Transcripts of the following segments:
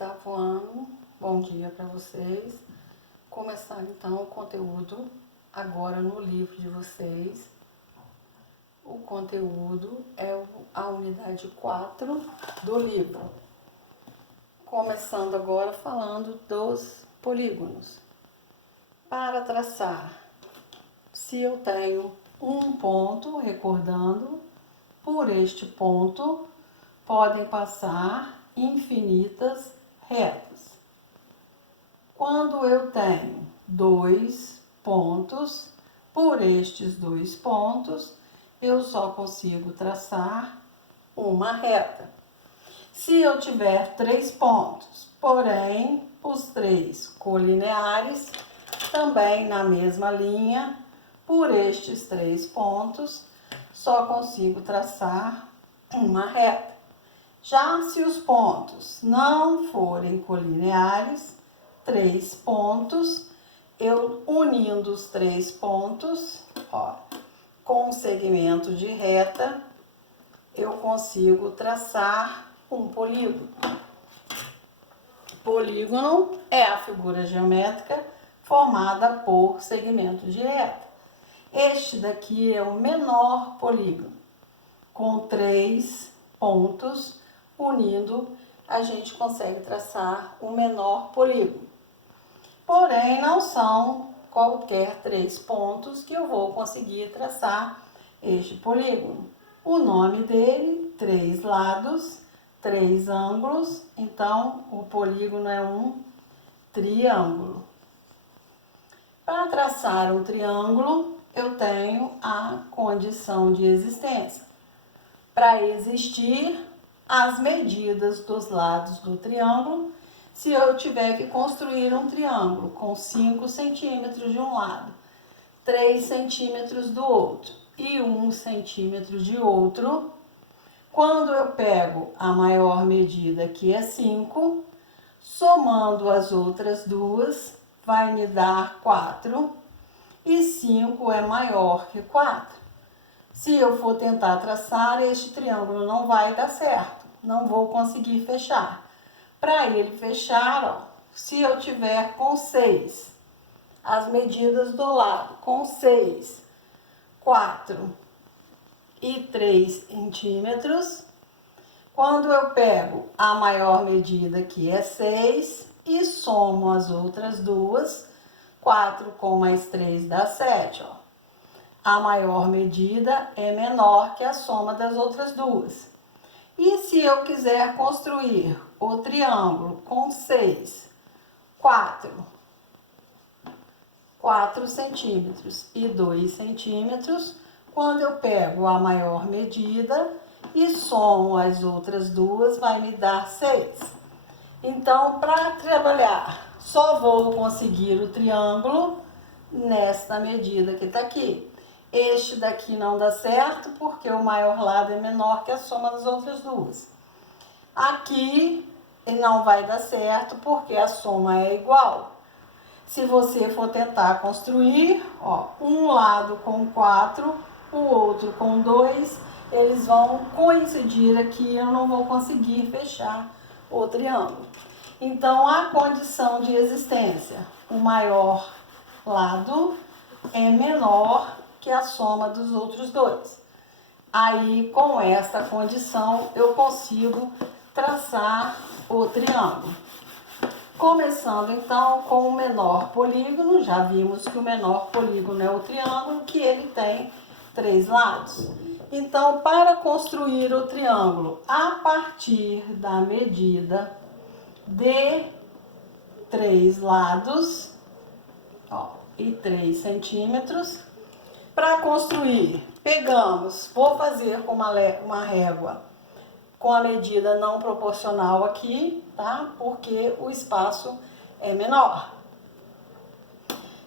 oitavo ano, bom dia para vocês. Começar então o conteúdo agora no livro de vocês. O conteúdo é a unidade 4 do livro. Começando agora falando dos polígonos. Para traçar, se eu tenho um ponto, recordando, por este ponto podem passar infinitas retas. Quando eu tenho dois pontos, por estes dois pontos, eu só consigo traçar uma reta. Se eu tiver três pontos, porém, os três colineares, também na mesma linha, por estes três pontos, só consigo traçar uma reta. Já se os pontos não forem colineares, três pontos, eu unindo os três pontos, com um segmento de reta, eu consigo traçar um polígono. Polígono é a figura geométrica formada por segmento de reta. Este daqui é o menor polígono, com três pontos unindo, a gente consegue traçar o menor polígono. Porém, não são qualquer três pontos que eu vou conseguir traçar este polígono. O nome dele, três lados, três ângulos, então o polígono é um triângulo. Para traçar um triângulo, eu tenho a condição de existência. Para existir, as medidas dos lados do triângulo, se eu tiver que construir um triângulo com 5 centímetros de um lado, 3 centímetros do outro e 1 centímetro de outro, quando eu pego a maior medida, que é 5, somando as outras duas, vai me dar 4, e 5 é maior que 4. Se eu for tentar traçar, este triângulo não vai dar certo, não vou conseguir fechar. Para ele fechar, se eu tiver com 6, as medidas do lado, com 6, 4 e 3 centímetros, quando eu pego a maior medida, que é 6, e somo as outras duas, 4 com mais 3 dá 7, A maior medida é menor que a soma das outras duas. E se eu quiser construir o triângulo com 6, 4 centímetros e 2 centímetros, quando eu pego a maior medida e somo as outras duas, vai me dar 6. Então, para trabalhar, só vou conseguir o triângulo nesta medida que está aqui. Este daqui não dá certo porque o maior lado é menor que a soma das outras duas. Aqui não vai dar certo porque a soma é igual. Se você for tentar construir, um lado com 4, o outro com 2, eles vão coincidir aqui e eu não vou conseguir fechar o triângulo. Então, a condição de existência, o maior lado é menor que a soma dos outros dois. Aí, com esta condição, eu consigo traçar o triângulo. Começando, então, com o menor polígono, já vimos que o menor polígono é o triângulo, que ele tem 3 lados. Então, para construir o triângulo a partir da medida de 3 lados, e 3 centímetros, para construir, pegamos, vou fazer com uma régua com a medida não proporcional aqui, tá? Porque o espaço é menor.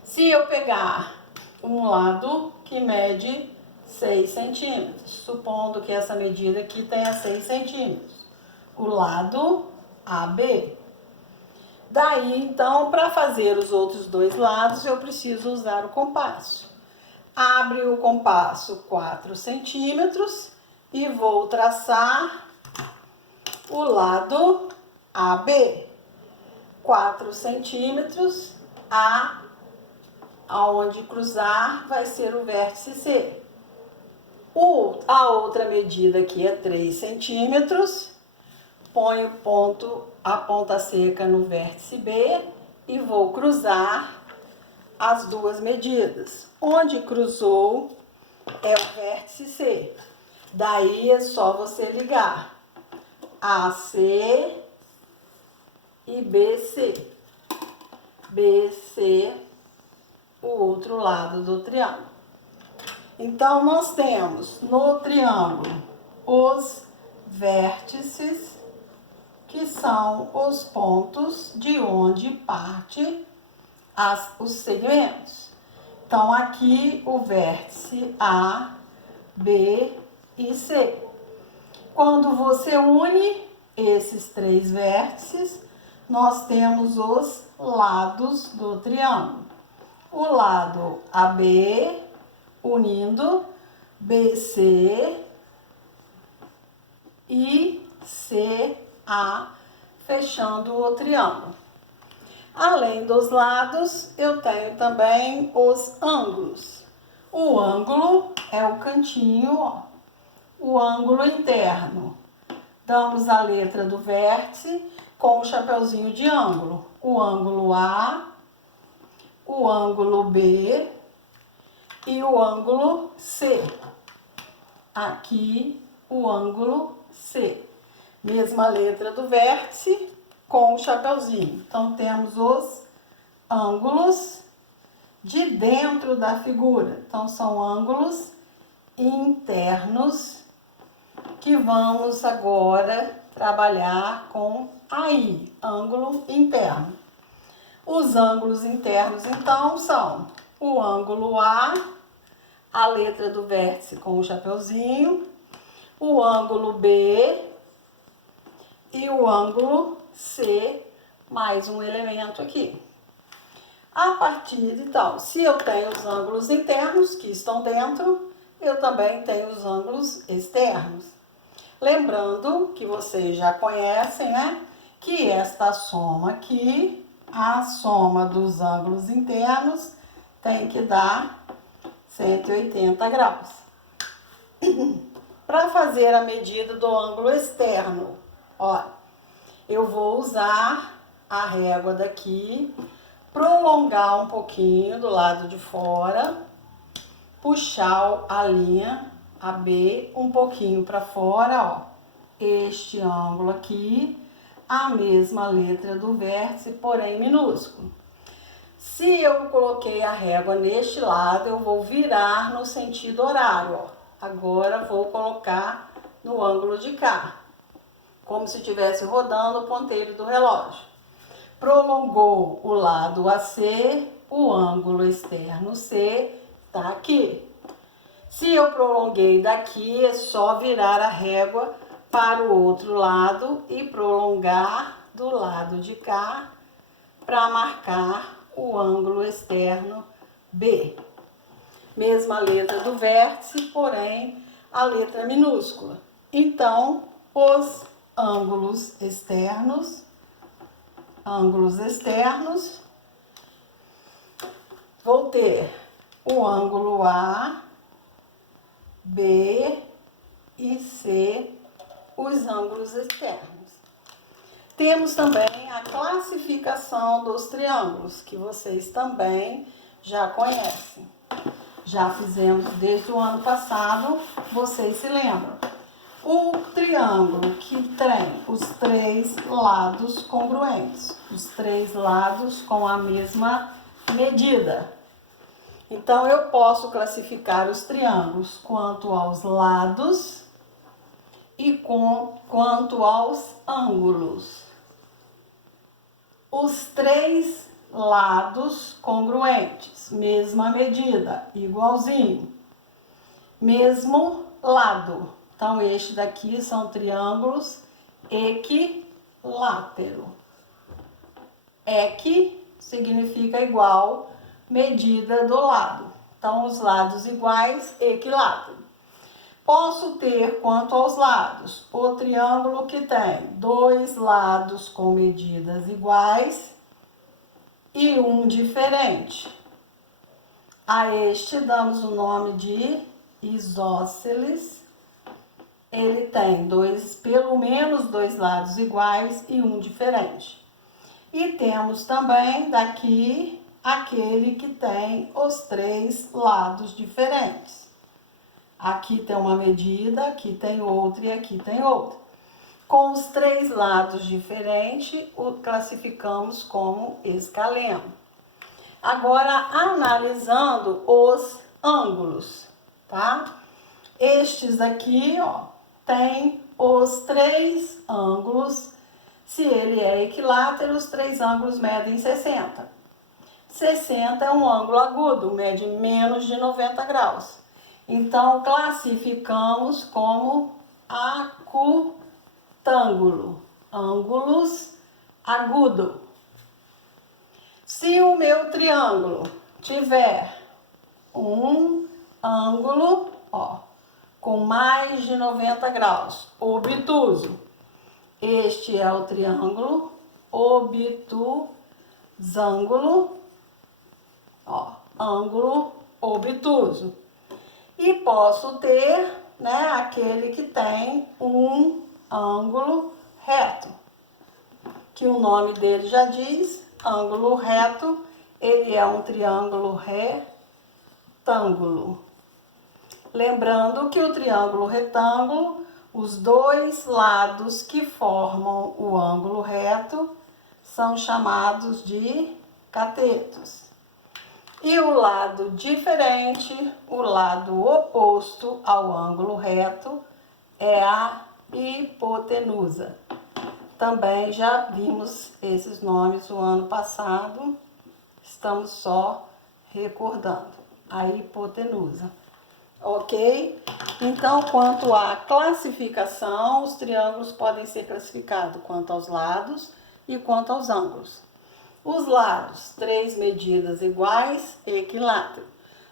Se eu pegar um lado que mede 6 centímetros, supondo que essa medida aqui tenha 6 centímetros, o lado AB. Daí, então, para fazer os outros dois lados, eu preciso usar o compasso. Abre o compasso 4 centímetros e vou traçar o lado AB. 4 centímetros, aonde cruzar vai ser o vértice C. A outra medida aqui é 3 centímetros, ponho a ponta seca no vértice B e vou cruzar as duas medidas. Onde cruzou é o vértice C. Daí é só você ligar AC e BC. BC, o outro lado do triângulo. Então, nós temos no triângulo os vértices, que são os pontos de onde parte os segmentos. Então, aqui o vértice A, B e C. Quando você une esses 3 vértices, nós temos os lados do triângulo. O lado AB unindo BC e CA, fechando o triângulo. Além dos lados, eu tenho também os ângulos. O ângulo é o cantinho, ó, o ângulo interno. Damos a letra do vértice com o chapeuzinho de ângulo. O ângulo A, o ângulo B e o ângulo C. Aqui o ângulo C. Mesma letra do vértice com o chapeuzinho. Então, temos os ângulos de dentro da figura. Então, são ângulos internos que vamos agora trabalhar com aí, ângulo interno. Os ângulos internos, então, são o ângulo a letra do vértice com o chapeuzinho, o ângulo B e o ângulo C, mais um elemento aqui. A partir de então, se eu tenho os ângulos internos que estão dentro, eu também tenho os ângulos externos. Lembrando que vocês já conhecem, né? Que esta soma aqui, a soma dos ângulos internos, tem que dar 180 graus. Para fazer a medida do ângulo externo, ó, eu vou usar a régua daqui, prolongar um pouquinho do lado de fora, puxar a linha AB um pouquinho para fora, ó, este ângulo aqui, a mesma letra do vértice, porém minúsculo. Se eu coloquei a régua neste lado, eu vou virar no sentido horário, ó. Agora vou colocar no ângulo de cá, como se estivesse rodando o ponteiro do relógio. Prolongou o lado AC, o ângulo externo C tá aqui. Se eu prolonguei daqui, é só virar a régua para o outro lado e prolongar do lado de cá para marcar o ângulo externo B. Mesma letra do vértice, porém a letra minúscula. Então, os ângulos externos, vou ter o ângulo A, B e C, os ângulos externos. Temos também a classificação dos triângulos, que vocês também já conhecem. Já fizemos desde o ano passado, vocês se lembram. O triângulo que tem os 3 lados congruentes, os 3 lados com a mesma medida. Então, eu posso classificar os triângulos quanto aos lados e quanto aos ângulos. Os 3 lados congruentes, mesma medida, igualzinho, mesmo lado. Então, este daqui são triângulos equilátero. Equi significa igual, medida do lado. Então, os lados iguais, equilátero. Posso ter, quanto aos lados, o triângulo que tem 2 lados com medidas iguais e um diferente. A este damos o nome de isósceles. Ele tem pelo menos 2 lados iguais e um diferente. E temos também daqui aquele que tem os 3 lados diferentes. Aqui tem uma medida, aqui tem outra e aqui tem outra. Com os 3 lados diferentes, o classificamos como escaleno. Agora, analisando os ângulos, tá? Estes aqui, ó, tem os 3 ângulos. Se ele é equilátero, os 3 ângulos medem 60. 60 é um ângulo agudo, mede menos de 90 graus. Então, classificamos como acutângulo, ângulos agudo. Se o meu triângulo tiver um ângulo, ó, com mais de 90 graus, obtuso, este é o triângulo obtusângulo, ó, ângulo obtuso. E posso ter, né, aquele que tem um ângulo reto, que o nome dele já diz, ângulo reto, ele é um triângulo retângulo. Lembrando que o triângulo retângulo, os 2 lados que formam o ângulo reto são chamados de catetos. E o lado diferente, o lado oposto ao ângulo reto, é a hipotenusa. Também já vimos esses nomes o ano passado, estamos só recordando. A hipotenusa. Ok? Então, quanto à classificação, os triângulos podem ser classificados quanto aos lados e quanto aos ângulos. Os lados, 3 medidas iguais, equilátero.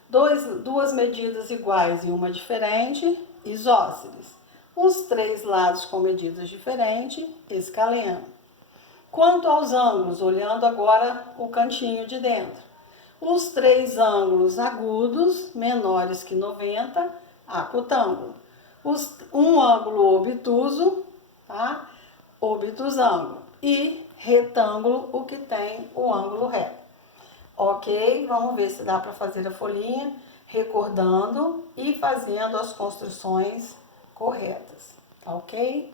2 medidas iguais e uma diferente, isósceles. Os 3 lados com medidas diferentes, escaleno. Quanto aos ângulos, olhando agora o cantinho de dentro. Os 3 ângulos agudos, menores que 90, acutângulo. Um ângulo obtuso, tá? Obtusângulo. E retângulo, o que tem o ângulo reto. Ok? Vamos ver se dá para fazer a folhinha, recordando e fazendo as construções corretas. Ok?